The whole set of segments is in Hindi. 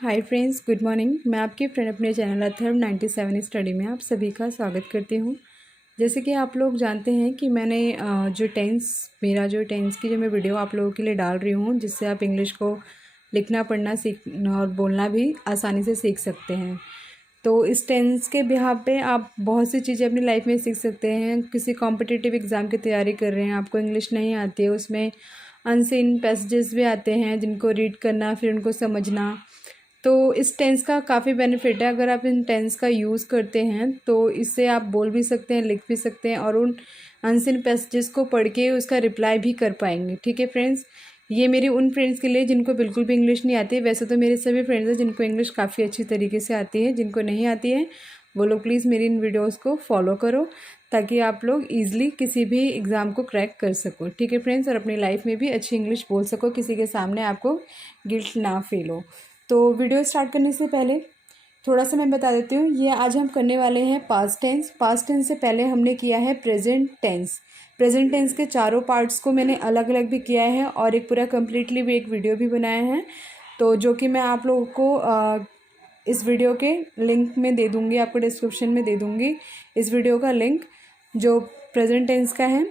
Hi friends, good morning. मैं आपकी फ्रेंड अपने चैनल अथर्व 97 स्टडी में आप सभी का स्वागत करती हूँ। जैसे कि आप लोग जानते हैं कि मैंने जो टेंस की मैं वीडियो आप लोगों के लिए डाल रही हूँ, जिससे आप इंग्लिश को लिखना, पढ़ना, सीखना और बोलना भी आसानी से सीख सकते हैं। तो इस टेंस के बिहाफ पे आप बहुत सी चीज़ें अपनी लाइफ में सीख सकते हैं। किसी कॉम्पिटिटिव एग्ज़ाम की तैयारी कर रहे हैं, आपको इंग्लिश नहीं आती है, उसमें अनसीन पैसेजेस भी आते हैं जिनको रीड करना, फिर उनको समझना। तो इस टेंस का काफ़ी बेनिफिट है। अगर आप इन टेंस का यूज़ करते हैं तो इससे आप बोल भी सकते हैं, लिख भी सकते हैं और उन अनसीन पैसेजेस को पढ़ के उसका रिप्लाई भी कर पाएंगे। ठीक है फ्रेंड्स, ये मेरी उन फ्रेंड्स के लिए जिनको बिल्कुल भी इंग्लिश नहीं आती है। वैसे तो मेरे सभी फ्रेंड्स हैं जिनको इंग्लिश काफ़ी अच्छी तरीके से आती है। जिनको नहीं आती है वो लोग प्लीज़ मेरी इन वीडियोज़ को फॉलो करो, ताकि आप लोग ईजिली किसी भी एग्ज़ाम को क्रैक कर सको। ठीक है फ्रेंड्स, और अपनी लाइफ में भी अच्छी इंग्लिश बोल सको, किसी के सामने आपको गिल्ट ना फील हो। तो वीडियो स्टार्ट करने से पहले थोड़ा सा मैं बता देती हूँ। ये आज हम करने वाले हैं पास्ट टेंस। पास्ट टेंस से पहले हमने किया है प्रेजेंट टेंस। प्रेजेंट टेंस के चारों पार्ट्स को मैंने अलग अलग भी किया है और एक पूरा कम्प्लीटली भी एक वीडियो भी बनाया है, तो जो कि मैं आप लोगों को इस वीडियो के लिंक में दे दूँगी, आपको डिस्क्रिप्शन में दे दूँगी इस वीडियो का लिंक जो प्रेजेंट टेंस का है,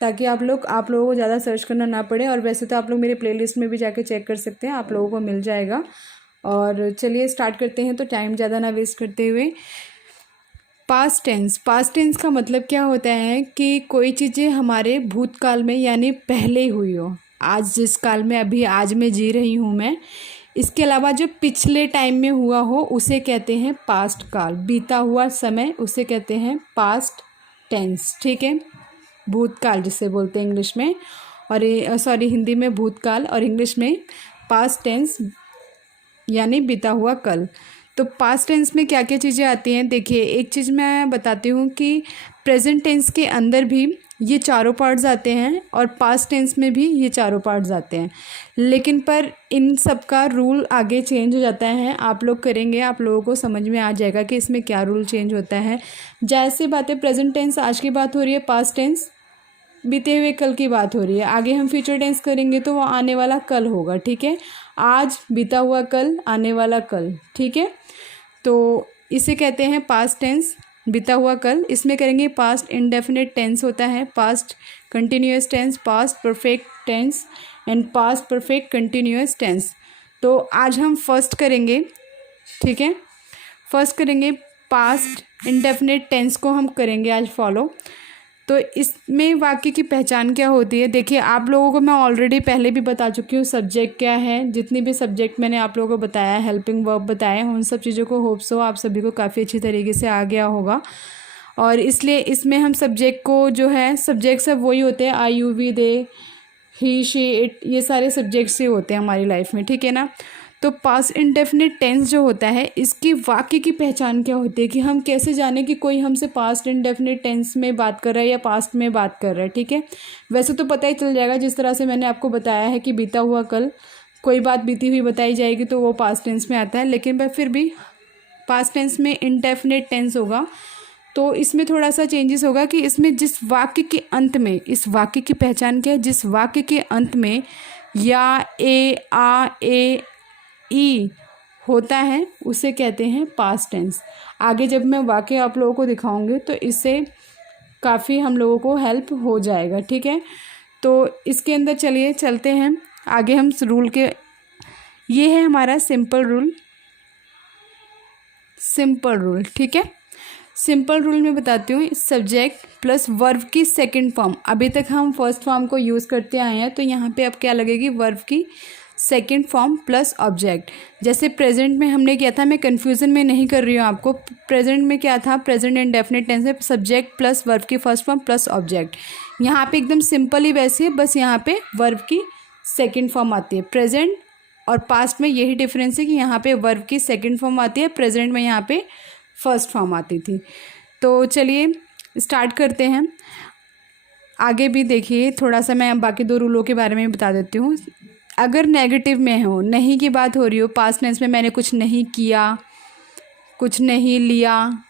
ताकि आप लोगों को ज़्यादा सर्च करना ना पड़े। और वैसे तो आप लोग मेरे प्लेलिस्ट में भी जाके चेक कर सकते हैं, आप लोगों को मिल जाएगा। और चलिए स्टार्ट करते हैं, तो टाइम ज़्यादा ना वेस्ट करते हुए। पास्ट टेंस का मतलब क्या होता है कि कोई चीज़ें हमारे भूतकाल में यानी पहले हुई हो। आज जिस काल में अभी आज मैं जी रही हूँ मैं, इसके अलावा जो पिछले टाइम में हुआ हो उसे कहते हैं पास्ट काल। बीता हुआ समय उसे कहते हैं पास्ट टेंस। ठीक है, भूतकाल जिसे बोलते हैं इंग्लिश में, और हिंदी में भूतकाल और इंग्लिश में पास्ट टेंस यानी बीता हुआ कल। तो पास्ट टेंस में क्या क्या चीज़ें आती हैं, देखिए एक चीज़ मैं बताती हूँ कि प्रेजेंट टेंस के अंदर भी ये चारों पार्ट्स आते हैं और पास्ट टेंस में भी ये चारों पार्ट्स आते हैं, लेकिन पर इन सब का रूल आगे चेंज हो जाता है। आप लोग करेंगे, आप लोगों को समझ में आ जाएगा कि इसमें क्या रूल चेंज होता है। जैसे बात है, प्रेजेंट टेंस आज की बात हो रही है, पास्ट टेंस बीते हुए कल की बात हो रही है। आगे हम फ्यूचर टेंस करेंगे तो वो आने वाला कल होगा। ठीक है, आज, बीता हुआ कल, आने वाला कल। ठीक है, तो इसे कहते हैं पास्ट टेंस, बीता हुआ कल। इसमें करेंगे पास्ट इंडेफिनिट टेंस होता है, past continuous tense, past perfect tense and past perfect continuous tense. तो आज हम फर्स्ट करेंगे। ठीक है, फर्स्ट करेंगे पास्ट इंडेफिनिट टेंस को हम करेंगे आज फॉलो। तो इसमें वाक्य की पहचान क्या होती है, देखिए आप लोगों को मैं ऑलरेडी पहले भी बता चुकी हूँ सब्जेक्ट क्या है। जितनी भी सब्जेक्ट मैंने आप लोगों को बताया, हेल्पिंग वर्ब बताया, उन सब चीज़ों को होप्स हो आप सभी को काफ़ी अच्छी तरीके से आ गया होगा। और इसलिए इसमें हम सब्जेक्ट को जो है, सब्जेक्ट सब वही होते हैं, I you we they, he she it, ये सारे सब्जेक्ट्स ही होते हैं हमारी लाइफ में। ठीक है ना। तो पास्ट इंडेफिनिट टेंस जो होता है, इसकी वाक्य की पहचान क्या होती है कि हम कैसे जाने कि कोई हमसे पास्ट इंडेफिनिट टेंस में बात कर रहा है या पास्ट में बात कर रहा है। ठीक है, वैसे तो पता ही चल जाएगा, जिस तरह से मैंने आपको बताया है कि बीता हुआ कल, कोई बात बीती हुई बताई जाएगी तो वो पास्ट टेंस में आता है, लेकिन फिर भी पास्ट टेंस में इंडेफिनिट टेंस होगा। तो इसमें थोड़ा सा चेंजेस होगा कि इसमें जिस वाक्य के अंत में, इस वाक्य की पहचान क्या है, जिस वाक्य के अंत में या, ए, आ, ए, ई होता है उसे कहते हैं पास्ट टेंस। आगे जब मैं वाक्य आप लोगों को दिखाऊंगी तो इससे काफ़ी हम लोगों को हेल्प हो जाएगा। ठीक है, तो इसके अंदर चलिए चलते हैं आगे हम रूल के। ये है हमारा सिंपल रूल। ठीक है, सिंपल रूल में बताती हूँ, सब्जेक्ट प्लस वर्ब की सेकंड फॉर्म। अभी तक हम फर्स्ट फॉर्म को यूज़ करते आए हैं, तो यहाँ पे अब क्या लगेगी, वर्ब की सेकंड फॉर्म प्लस ऑब्जेक्ट। जैसे प्रेजेंट में हमने किया था, मैं कन्फ्यूज़न में नहीं कर रही हूँ आपको, प्रेजेंट में क्या था, प्रेजेंट इंडेफिनिट टेंस में सब्जेक्ट प्लस वर्ब की फर्स्ट फॉर्म प्लस ऑब्जेक्ट। यहाँ पे एकदम सिंपल ही वैसे है, बस यहाँ पे वर्ब की सेकंड फॉर्म आती है। प्रेजेंट और पास्ट में यही डिफरेंस है कि यहाँ पे वर्ब की सेकंड फॉर्म आती है, प्रेजेंट में यहाँ पे फर्स्ट फॉर्म आती थी। तो चलिए स्टार्ट करते हैं। आगे भी देखिए, थोड़ा सा मैं बाकी दो रूलों के बारे में बता देती हूँ। अगर नेगेटिव में हो, नहीं की बात हो रही हो, पास्ट टेंस में मैंने कुछ नहीं किया, कुछ नहीं लिया,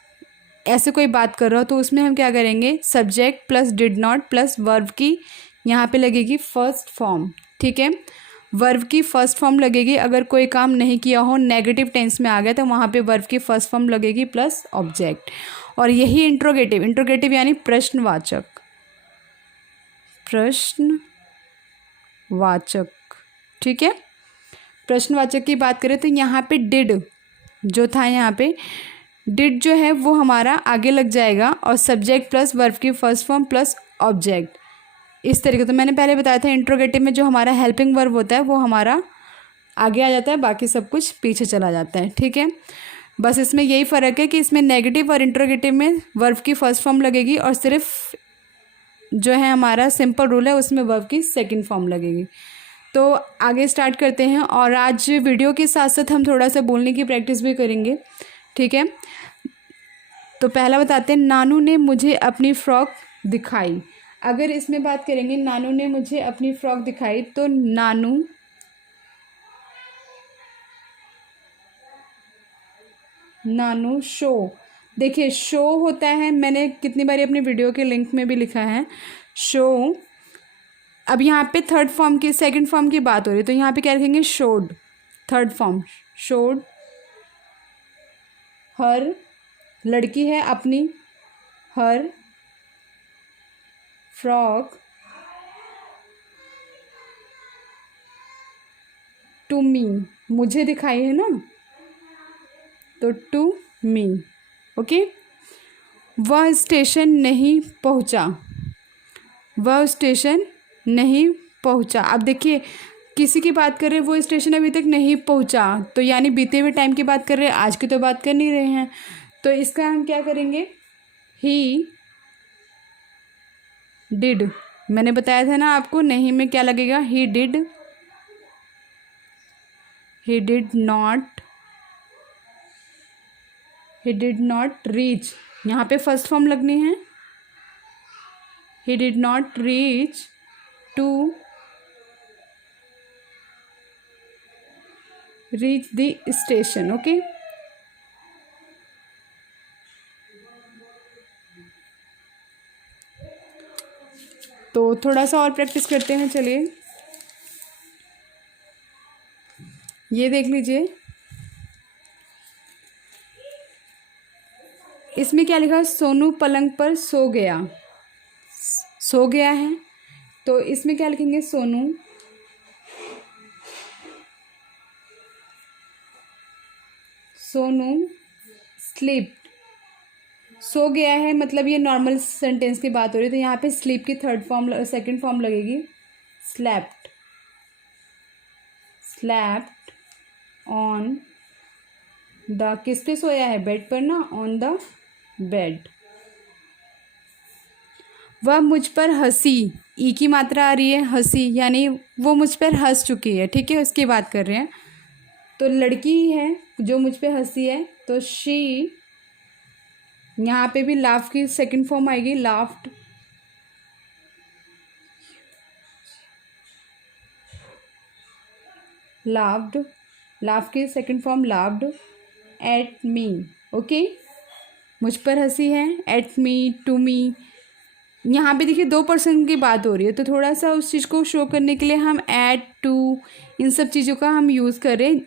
ऐसे कोई बात कर रहा हो, तो उसमें हम क्या करेंगे, subject plus did not plus verb की यहाँ पे लगेगी फर्स्ट फॉर्म। ठीक है, वर्ब की फर्स्ट फॉर्म लगेगी। अगर कोई काम नहीं किया हो, नेगेटिव टेंस में आ गया, तो वहाँ पे वर्ब की फर्स्ट फॉर्म लगेगी प्लस ऑब्जेक्ट। और यही इंट्रोगेटिव, इंट्रोगेटिव यानी प्रश्नवाचक, प्रश्नवाचक, ठीक है। प्रश्नवाचक की बात करें तो यहाँ पे डिड जो था, यहाँ पे डिड जो है वो हमारा आगे लग जाएगा और सब्जेक्ट प्लस वर्ब की फर्स्ट फॉर्म प्लस ऑब्जेक्ट, इस तरीके। तो मैंने पहले बताया था इंट्रोगेटिव में जो हमारा हेल्पिंग वर्ब होता है वो हमारा आगे आ जाता है, बाकी सब कुछ पीछे चला जाता है, ठीक है। बस इसमें यही फ़र्क है कि इसमें नेगेटिव और इंट्रोगेटिव में वर्ब की फर्स्ट फॉर्म लगेगी और सिर्फ जो है हमारा सिंपल रूल है उसमें वर्ब की सेकंड फॉर्म लगेगी। तो आगे स्टार्ट करते हैं। और आज वीडियो के साथ साथ हम थोड़ा सा बोलने की प्रैक्टिस भी करेंगे, ठीक है। तो पहला बताते हैं, नानू ने मुझे अपनी फ़्रॉक दिखाई। अगर इसमें बात करेंगे नानू ने मुझे अपनी फ़्रॉक दिखाई, तो नानू शो। देखिए शो होता है, मैंने कितनी बारी अपनी वीडियो के लिंक में भी लिखा है शो। अब यहाँ पे थर्ड फॉर्म की, सेकंड फॉर्म की बात हो रही है, तो यहाँ पे क्या लिखेंगे, शोड, थर्ड फॉर्म शोड। हर, लड़की है अपनी, हर फ्रॉक टू मी, मुझे दिखाई है ना, तो टू मी, ओके। वह स्टेशन नहीं पहुंचा, वह स्टेशन नहीं पहुंचा। अब देखिए किसी की बात कर रहे हैं, वो स्टेशन अभी तक नहीं पहुंचा, तो यानी बीते हुए टाइम की बात कर रहे हैं, आज की तो बात कर नहीं रहे हैं। तो इसका हम क्या करेंगे, ही डिड। मैंने बताया था ना आपको, नहीं में क्या लगेगा, he did not, he did not reach, यहाँ पे फर्स्ट फॉर्म लगनी है, he did not reach to reach the station, okay. तो थोड़ा सा और प्रैक्टिस करते हैं, चलिए। ये देख लीजिए, इसमें क्या लिखा है, सोनू पलंग पर सो गया, सो गया है, तो इसमें क्या लिखेंगे, सोनू स्लीप, सो गया है, मतलब ये नॉर्मल सेंटेंस की बात हो रही है, तो यहाँ पे स्लीप की थर्ड फॉर्म, सेकंड फॉर्म लगेगी, स्लैप्ट, स्लैप्ट ऑन द, किस पे सोया है, बेड पर ना, ऑन द बेड। वह मुझ पर हंसी, ई की मात्रा आ रही है, हंसी, यानी वो मुझ पर हंस चुकी है, ठीक है, उसकी बात कर रहे हैं। तो लड़की है जो मुझ पे हंसी है, तो शी, यहाँ पे भी लाफ की सेकंड फॉर्म आएगी, लाफ्ड, लाफ्ड, लाफ की second form laughed at me, okay. मुझ पर हंसी है, एट मी, टू मी। यहाँ पे देखिए दो पर्सन की बात हो रही है, तो थोड़ा सा उस चीज़ को शो करने के लिए हम एट, टू, इन सब चीज़ों का हम यूज़ करें,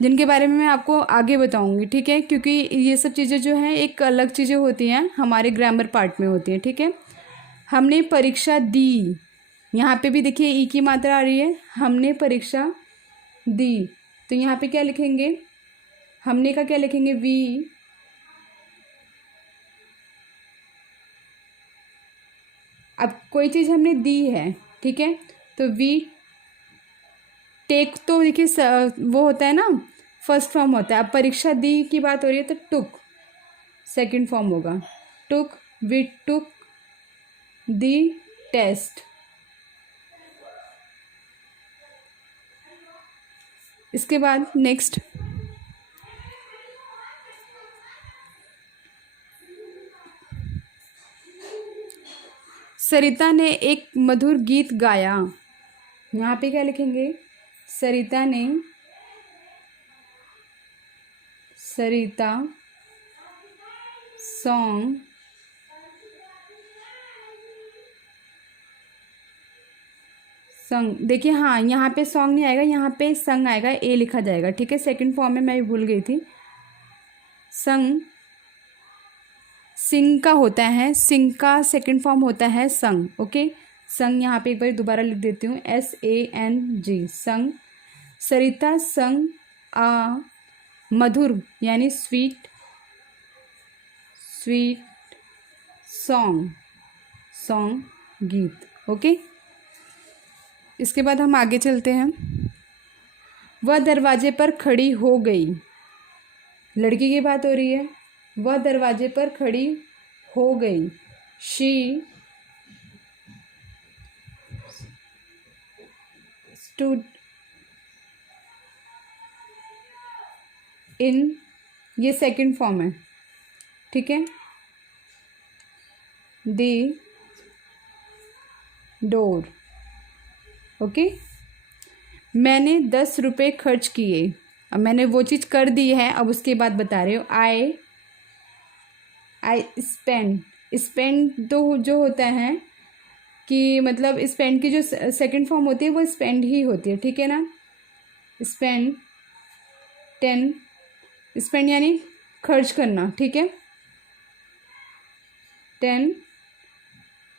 जिनके बारे में मैं आपको आगे बताऊंगी, ठीक है। क्योंकि ये सब चीज़ें जो हैं एक अलग चीज़ें होती हैं, हमारे ग्रामर पार्ट में होती हैं, ठीक है। हमने परीक्षा दी, यहाँ पे भी देखिए ई की मात्रा आ रही है, हमने परीक्षा दी, तो यहाँ पे क्या लिखेंगे, हमने का क्या लिखेंगे, वी, अब कोई चीज़ हमने दी है, ठीक है, तो वी टेक, तो देखिए वो होता है ना, फर्स्ट फॉर्म होता है। अब परीक्षा दी की बात हो रही है, तो टुक सेकंड फॉर्म होगा, टुक, वी टुक दी टेस्ट। इसके बाद नेक्स्ट, सरिता ने एक मधुर गीत गाया, यहाँ पे क्या लिखेंगे, सरिता ने, सरिता सॉन्ग संग, देखिए हाँ यहाँ पे सॉन्ग नहीं आएगा, यहाँ पे संग आएगा, ए लिखा जाएगा, ठीक है। सेकंड फॉर्म में मैं भूल गई थी। संग सिंग का होता है, सिंग का सेकंड फॉर्म होता है संग, ओके। संग यहाँ पे एक बार दोबारा लिख देती हूँ, SANG, संग। सरिता संग आ मधुर यानी स्वीट, स्वीट सॉन्ग, सॉन्ग गीत, ओके। इसके बाद हम आगे चलते हैं। वह दरवाजे पर खड़ी हो गई, लड़की की बात हो रही है। वह दरवाजे पर खड़ी हो गई, शी स्टूड इन, ये सेकंड फॉर्म है, ठीक है। The door, okay. मैंने 10 रुपये खर्च किए, अब मैंने वो चीज़ कर दी है, अब उसके बाद बता रही हूँ। आई स्पेंड तो जो होता है कि मतलब स्पेंड की जो सेकंड फॉर्म होती है वो स्पेंड ही होती है, ठीक है ना। स्पेंड 10, स्पेंड यानी खर्च करना, ठीक है। 10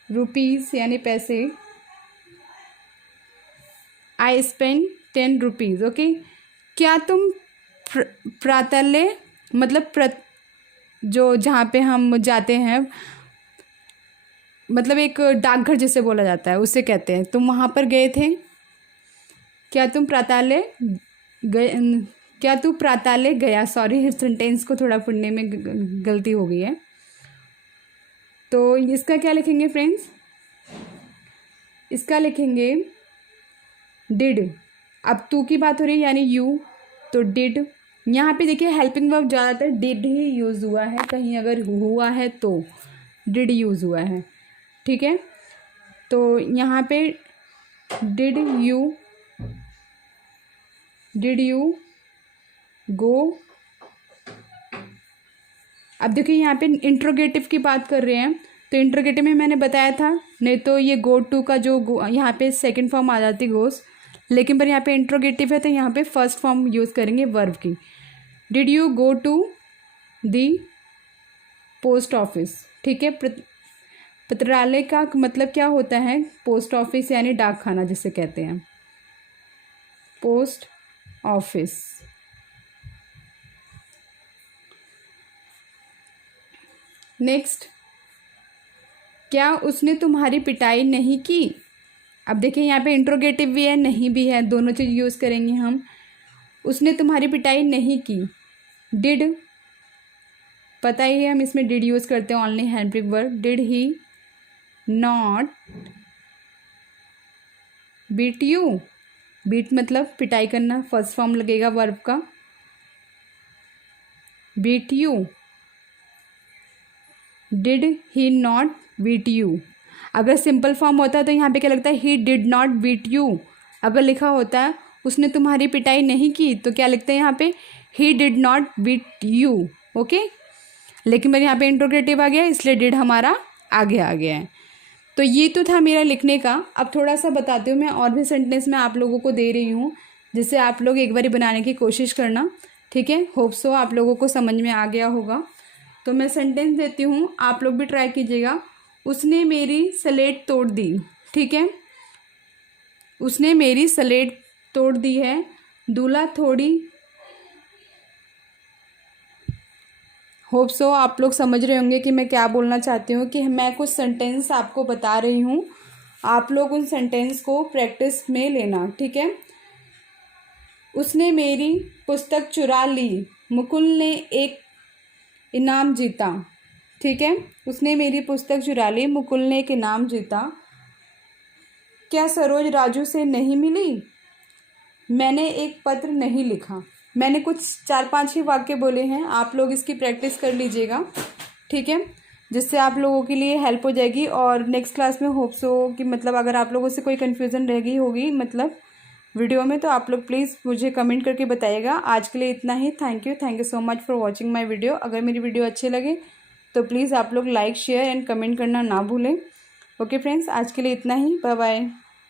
रुपीज़ यानी पैसे। I spend 10 rupees, okay. क्या तुम प्रातःकाल मतलब जो जहाँ पे हम जाते हैं, मतलब एक डाकघर जिसे बोला जाता है उसे कहते हैं, तुम वहाँ पर गए थे। क्या तुम प्रातःकाल गए, क्या तू प्रातःकाल गया, सॉरी सेंटेंस को थोड़ा पढ़ने में गलती हो गई है। तो इसका क्या लिखेंगे फ्रेंड्स, इसका लिखेंगे डिड। अब तू की बात हो रही है यानी यू, तो डिड। यहाँ पे देखिए हेल्पिंग वर्ब ज़्यादातर डिड ही यूज़ हुआ है, कहीं अगर हुआ है तो डिड यूज़ हुआ है, ठीक है। तो यहाँ पे डिड यू गो। अब देखिए यहाँ पे इंट्रोगेटिव की बात कर रहे हैं, तो इंट्रोगेटिव में मैंने बताया था, नहीं तो ये गो टू का जो यहाँ पे सेकंड फॉर्म आ जाती गोस, लेकिन पर यहाँ पे इंट्रोगेटिव है तो यहाँ पे फर्स्ट फॉर्म यूज़ करेंगे वर्ब की। Did you go to the post office, ठीक है। पत्रालय का मतलब क्या होता है, पोस्ट ऑफिस यानी डाक खाना जिसे कहते हैं, पोस्ट ऑफिस। नेक्स्ट, क्या उसने तुम्हारी पिटाई नहीं की। अब देखिए यहाँ पे इंट्रोगेटिव भी है, नहीं भी है, दोनों चीज़ यूज़ करेंगे हम। उसने तुम्हारी पिटाई नहीं की, डिड, पता ही है हम इसमें डिड यूज़ करते हैं, only helping verb. Did he not beat you, beat मतलब पिटाई करना, फर्स्ट फॉर्म लगेगा वर्ब का, beat you. Did he not beat you, अगर सिंपल फॉर्म होता तो यहाँ पे क्या लगता है, he did not beat you. अगर लिखा होता है उसने तुम्हारी पिटाई नहीं की, तो क्या लिखते हैं यहाँ पे, he did not beat you, okay. लेकिन मेरे यहाँ पे इंट्रोगेटिव आ गया, इसलिए डिड हमारा आगे आ गया है। तो ये तो था मेरा लिखने का। अब थोड़ा सा बताती हूँ मैं, और भी सेंटेंस मैं आप लोगों को दे रही हूँ, जिससे आप लोग एक बार बनाने की कोशिश करना, ठीक है। होप सो आप लोगों को समझ में आ गया होगा। तो मैं सेंटेंस देती हूँ, आप लोग भी ट्राई कीजिएगा। उसने मेरी स्लेट तोड़ दी, ठीक है। उसने मेरी स्लेट तोड़ दी है। दूल्हा थोड़ी, होप सो आप लोग समझ रहे होंगे कि मैं क्या बोलना चाहती हूँ, कि मैं कुछ सेंटेंस आपको बता रही हूँ, आप लोग उन सेंटेंस को प्रैक्टिस में लेना, ठीक है। उसने मेरी पुस्तक चुरा ली, मुकुल ने एक इनाम जीता, ठीक है। उसने मेरी पुस्तक चुरा ली, मुकुल ने एक इनाम जीता। क्या सरोज राजू से नहीं मिली, मैंने एक पत्र नहीं लिखा। मैंने कुछ 4-5 ही वाक्य बोले हैं, आप लोग इसकी प्रैक्टिस कर लीजिएगा, ठीक है, जिससे आप लोगों के लिए हेल्प हो जाएगी। और नेक्स्ट क्लास में होप सो कि मतलब अगर आप लोगों से कोई कन्फ्यूज़न रह गई होगी मतलब वीडियो में, तो आप लोग प्लीज़ मुझे कमेंट करके बताइएगा। आज के लिए इतना ही। Thank you so much for watching my video. अगर मेरी वीडियो अच्छी लगे तो प्लीज़ आप लोग लाइक शेयर एंड कमेंट करना ना भूलें। ओके फ्रेंड्स, आज के लिए इतना ही। Bye bye.